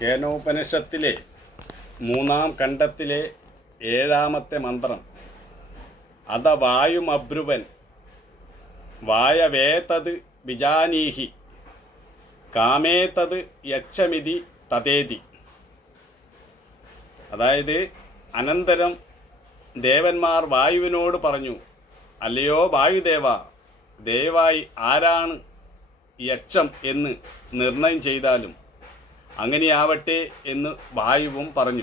കേനോപനിഷത്തിലെ മൂന്നാം ഖണ്ഡത്തിലെ ഏഴാമത്തെ മന്ത്രം. അത വായുമബ്രുവൻ വായവേതത് വിജാനീഹി കാമേതത് യക്ഷമിതി തതേതി. അതായത് അനന്തരം ദേവന്മാർ വായുവിനോട് പറഞ്ഞു അല്ലയോ വായുദേവ ദയവായി ആരാണ് യക്ഷം എന്ന് നിർണയം ചെയ്താലും അങ്ങനെയാവട്ടെ എന്ന് വായുവും പറഞ്ഞു.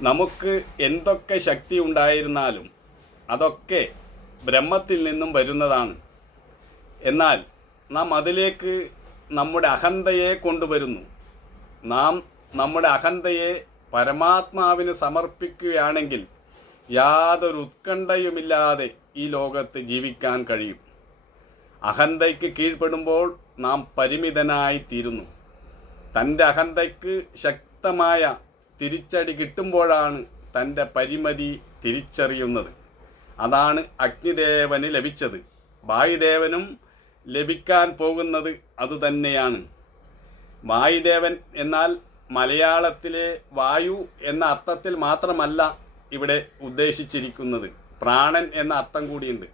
നമുക്ക് എന്തൊക്കെ ശക്തി ഉണ്ടായിരുന്നാലും അതൊക്കെ ബ്രഹ്മത്തിൽ നിന്നും വരുന്നതാണ്. എന്നാൽ നാം അതിലേക്ക് നമ്മുടെ അഹന്തയെ കൊണ്ടുവരുന്നു. നാം നമ്മുടെ അഹന്തയെ പരമാത്മാവിന് സമർപ്പിക്കുകയാണെങ്കിൽ യാതൊരു ഉത്കണ്ഠയുമില്ലാതെ ഈ ലോകത്ത് ജീവിക്കാൻ കഴിയും. അഹന്തയ്ക്ക് കീഴ്പ്പെടുമ്പോൾ നാം പരിമിതനായി തീരുന്നു തന്റെ അഹന്തയ്ക്ക് ശക്തമായ തിരിച്ചടി കിട്ടുമ്പോഴാണ് തന്റെ പരിമിതി തിരിച്ചറിയുന്നത്. അതാണ് അഗ്നിദേവന് ലഭിച്ചത്. വായുദേവനും ലഭിക്കാൻ പോകുന്നത് അതുതന്നെയാണ് വായുദേവൻ എന്നാൽ മലയാളത്തിലെ വായു എന്ന അർത്ഥത്തിൽ മാത്രമല്ല ഇവിടെ ഉദ്ദേശിച്ചിരിക്കുന്നത്. പ്രാണൻ എന്ന അർത്ഥം കൂടിയുണ്ട്.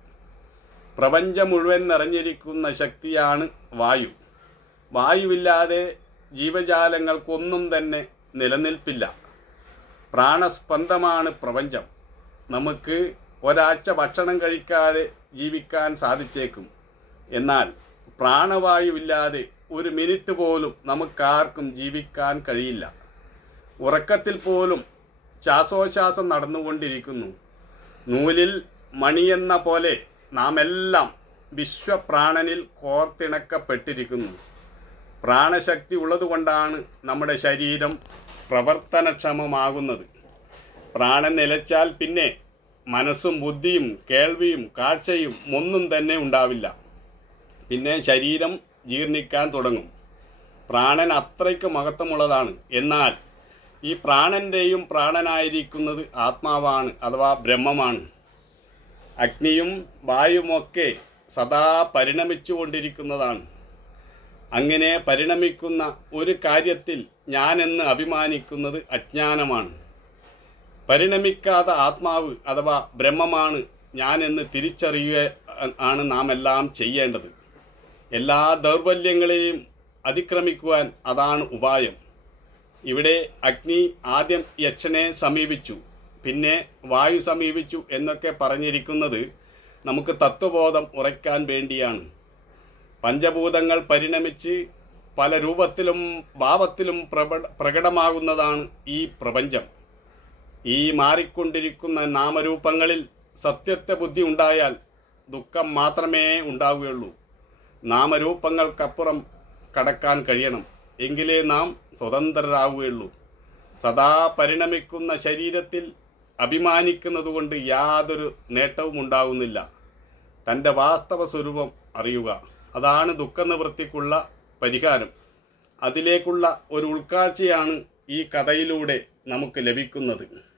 പ്രപഞ്ചം മുഴുവൻ നിറഞ്ഞിരിക്കുന്ന ശക്തിയാണ് വായു. വായുവില്ലാതെ ജീവജാലങ്ങൾക്കൊന്നും തന്നെ നിലനിൽപ്പില്ല. പ്രാണസ്പന്ദമാണ് പ്രപഞ്ചം. നമുക്ക് ഒരാഴ്ച ഭക്ഷണം കഴിക്കാതെ ജീവിക്കാൻ സാധിച്ചേക്കും. എന്നാൽ പ്രാണവായുവില്ലാതെ ഒരു മിനിറ്റ് പോലും നമുക്കാർക്കും ജീവിക്കാൻ കഴിയില്ല. ഉറക്കത്തിൽ പോലും ശ്വാസോച്ഛ്വാസം നടന്നുകൊണ്ടിരിക്കുന്നു. നൂലിൽ മണിയെന്ന പോലെ നാം എല്ലാം വിശ്വപ്രാണനിൽ കോർത്തിണക്കപ്പെട്ടിരിക്കുന്നു. പ്രാണശക്തി ഉള്ളതുകൊണ്ടാണ് നമ്മുടെ ശരീരം പ്രവർത്തനക്ഷമമാകുന്നത്. പ്രാണൻ നിലച്ചാൽ പിന്നെ മനസ്സും ബുദ്ധിയും കേൾവിയും കാഴ്ചയും ഒന്നും തന്നെ ഉണ്ടാവില്ല. പിന്നെ ശരീരം ജീർണിക്കാൻ തുടങ്ങും. പ്രാണൻ അത്രയ്ക്ക് മഹത്വമുള്ളതാണ്. എന്നാൽ ഈ പ്രാണന്റെയും പ്രാണനായിരിക്കുന്നത് ആത്മാവാണ് അഥവാ ബ്രഹ്മമാണ്. അഗ്നിയും വായുമൊക്കെ സദാ പരിണമിച്ചു കൊണ്ടിരിക്കുന്നതാണ് അങ്ങനെ പരിണമിക്കുന്ന ഒരു കാര്യത്തിൽ ഞാനെന്ന് അഭിമാനിക്കുന്നത് അജ്ഞാനമാണ്. പരിണമിക്കാത്ത ആത്മാവ് അഥവാ ബ്രഹ്മമാണ് ഞാനെന്ന് തിരിച്ചറിയുക ആണ് നാം എല്ലാം ചെയ്യേണ്ടത്. എല്ലാ ദൗർബല്യങ്ങളെയും അതിക്രമിക്കുവാൻ അതാണ് ഉപായം. ഇവിടെ അഗ്നി ആദ്യം യക്ഷനെ സമീപിച്ചു പിന്നെ വായു സമീപിച്ചു എന്നൊക്കെ പറഞ്ഞിരിക്കുന്നത് നമുക്ക് തത്വബോധം ഉറയ്ക്കാൻ വേണ്ടിയാണ്. പഞ്ചഭൂതങ്ങൾ പരിണമിച്ച് പല രൂപത്തിലും ഭാവത്തിലും പ്രകട പ്രകടമാകുന്നതാണ് ഈ പ്രപഞ്ചം. ഈ മാറിക്കൊണ്ടിരിക്കുന്ന നാമരൂപങ്ങളിൽ സത്യത്തെ ബുദ്ധി ഉണ്ടായാൽ ദുഃഖം മാത്രമേ ഉണ്ടാവുകയുള്ളൂ. നാമരൂപങ്ങൾക്കപ്പുറം കടക്കാൻ കഴിയണം. എങ്കിലേ നാം സ്വതന്ത്രരാകുകയുള്ളൂ സദാ പരിണമിക്കുന്ന ശരീരത്തിൽ അഭിമാനിക്കുന്നതുകൊണ്ട് യാതൊരു നേട്ടവും ഉണ്ടാകുന്നില്ല തന്റെ വാസ്തവ സ്വരൂപം അറിയുക. അതാണ് ദുഃഖനിവൃത്തിക്കുള്ള പരിഹാരം. അതിലേക്കുള്ള ഒരു ഉൾക്കാഴ്ചയാണ് ഈ കഥയിലൂടെ നമുക്ക് ലഭിക്കുന്നത്.